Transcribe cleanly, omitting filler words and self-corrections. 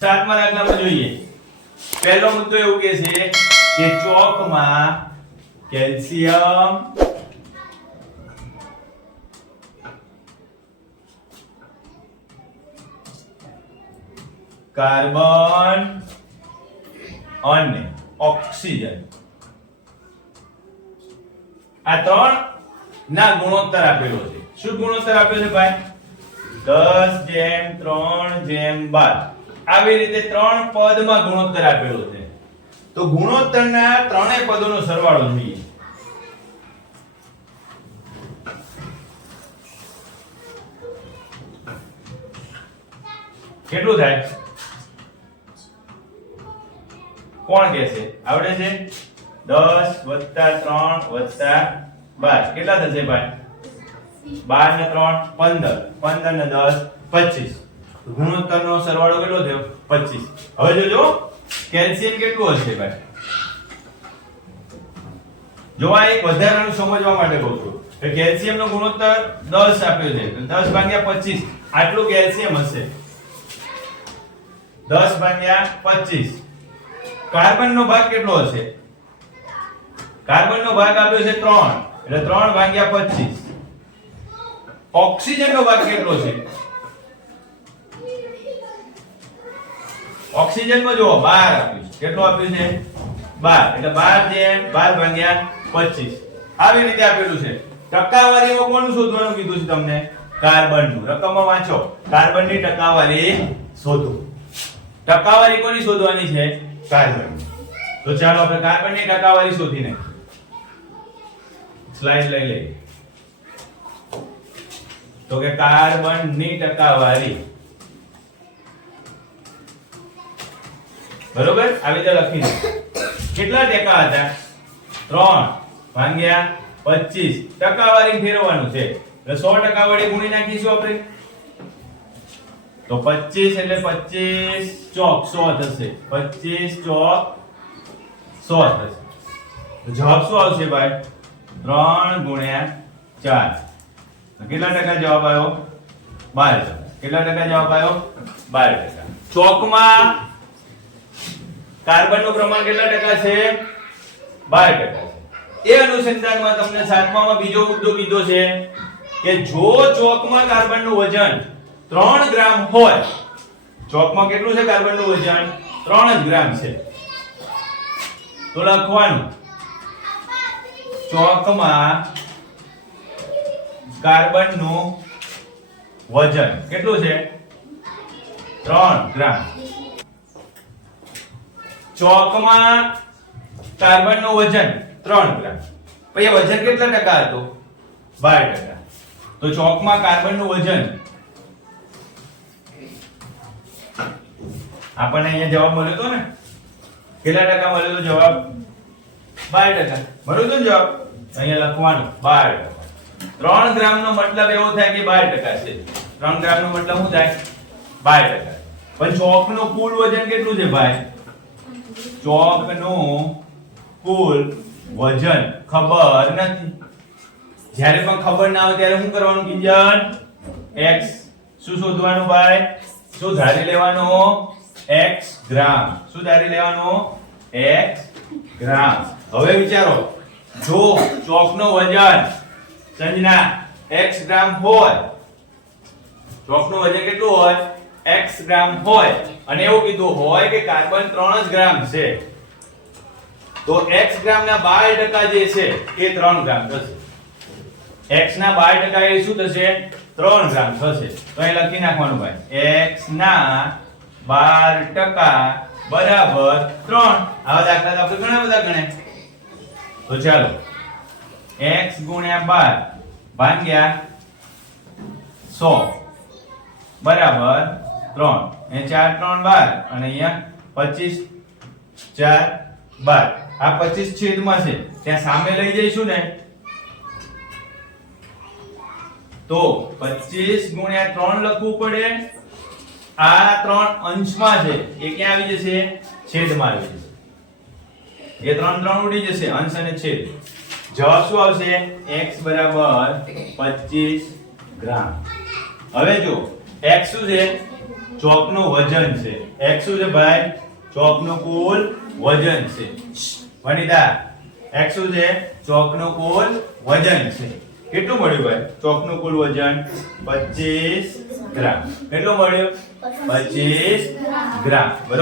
સાતમા દાખલામાં જોઈએ. પહેલો મુદ્દો એવું કહે છે કે ચોકમાં કેલ્શિયમ કાર્બન અને ઓક્સિજન આ ત્રણ ના ગુણોત્તર આપેલો છે. શું ગુણોત્તર આપ્યો છે ભાઈ? 10:3:12 આવી રીતે ત્રણ પદમાં ગુણોત્તર આપેલો છે. તો ગુણોત્તરના ત્રણેય પદોનો સરવાળો જોઈએ. કેટલું થાય? કોણ કહેશે? આવડે છે? 10 + 3 + 12 કેટલા થશે ભાઈ? 12 ને 3 15, 15 ને 10 25. ગુણોત્તરનો સરવાળો કેટલો થયો? 25. હવે જોજો કેલ્શિયમ કેટલું હશે ભાઈ? જો આ એક વધારાનું સમજવા માટે કહું છું કે કેલ્શિયમનો ગુણોત્તર 10 આપ્યો છે. 10/25 આટલું કેલ્શિયમ હશે. 10/25. કાર્બનનો ભાગ કેટલો હશે? કાર્બનનો ભાગ આપ્યો છે 3 એટલે 3/25. ઓક્સિજનનો ભાગ કેટલો છે? ઓક્સિજનમાં જો 12 આપ્યું છે. કેટલો આપ્યું છે? 12 એટલે 12/25. આવી રીતે આપેલું છે. ટકાવારીમાં કોનું શોધવાનું કીધું છે તમને? કાર્બનનું. રકમમાં વાંચો. કાર્બનની ટકાવારી શોધો. ટકાવારી કોની શોધવાની છે? કાર્બનની. તો ચાલો આપણે કાર્બનની ટકાવારી શોધી નાખીએ. સ્લાઇડ લઈ લઈએ. તો કે કાર્બનની ટકાવારી બરોબર આવી રીતે લખી દો. કેટલા ટકા હતા? 3/25. ટકાવારી ફેરવવાનું છે એટલે 100% વડે ગુણી નાખીશું આપણે. તો 25 એટલે 25 ચોક 100 થશે. 25 ચોક 100 થશે. તો જવાબ શું આવશે ભાઈ? 3 × 4. કેટલા ટકા જવાબ આવ્યો? 12%. કેટલા ટકા જવાબ આવ્યો? 12%. ચોકમાં કાર્બનનું પ્રમાણ કેટલા ટકા છે? 12% છે. એ અનુસંધાનમાં તમને સાતમામાં બીજો મુદ્દો કીધો છે કે જો ચોકમાં કાર્બનનું વજન 3 ગ્રામ હોય. ચોકમાં કેટલું છે કાર્બનનું વજન? 3 જ ગ્રામ છે. તો લખવાનું ચોકમાં કાર્બનનું વજન કેટલું છે? 3 ગ્રામ. ચોકમાં કાર્બનનું વજન 3 ગ્રામ. પછી વજન કેટલા ટકા હતું? 12%. તો ચોકમાં કાર્બનનું વજન આપણને અહીંયા જવાબ મળ્યો તો ને? કેટલા ટકા મળ્યો તો જવાબ? 12%. મળ્યો તો ને જવાબ? અહીંયા લખવાનું 12%. 3 ગ્રામ નો મતલબ એવો થાય કે 12% છે. 3 ગ્રામ નો મતલબ શું થાય? 12%. પણ ચોકનું કુલ વજન કેટલું છે ભાઈ? ચોકનું કુલ વજન ખબર નથી. જ્યારે પણ ખબર ના હોય ત્યારે શું કરવાનું કિંજલ? x. શું શોધવાનું ભાઈ? શું ધારી લેવાનું? x ગ્રામ. શું ધારી લેવાનું? x ગ્રામ. હવે વિચારો જો ચોકનો વજન સંજના x ગ્રામ હોય, ચોકનું વજન કેટલું હોય? x ગ્રામ હોય અને એવું કીધું હોય કે કાર્બન 3 જ ગ્રામ છે. તો x ગ્રામ ના 12% જે છે એ 3 ગ્રામ થશે. x ના 12% એ શું થશે? 3 ગ્રામ થશે. તો અહીં લખી નાખવાનું ભાઈ x ના 12% બરાબર 3. આવા દાખલા તો આપણે ઘણા બધા ગણે. તો ચાલો x × 12 ભાગ્યા 100 બરાબર 3. એ 4 3 12 અને અહીંયા 25 4 12. આ 25 છેદમાં છે ત્યાં સામે લઈ જઈશું ને તો 25 × 3 લખવું પડે. આ 3 અંશમાં છે એ ક્યાં આવી જશે? છેદમાં આવી જશે. એ 3 3 ઉડી જશે અંશ અને છેદ. જવાબ શું આવશે? x બરાબર 25 ગ્રામ. હવે જો x શું છે? ચોકનું વજન છે. x શું છે ભાઈ? ચોકનું કુલ વજન છે. વનિતા, x શું છે? ચોકનું કુલ વજન છે. કેટલું મળ્યું ભાઈ? ચોકનું કુલ વજન 25 ગ્રામ. કેટલું મળ્યું? 25 ગ્રામ. બરોબર.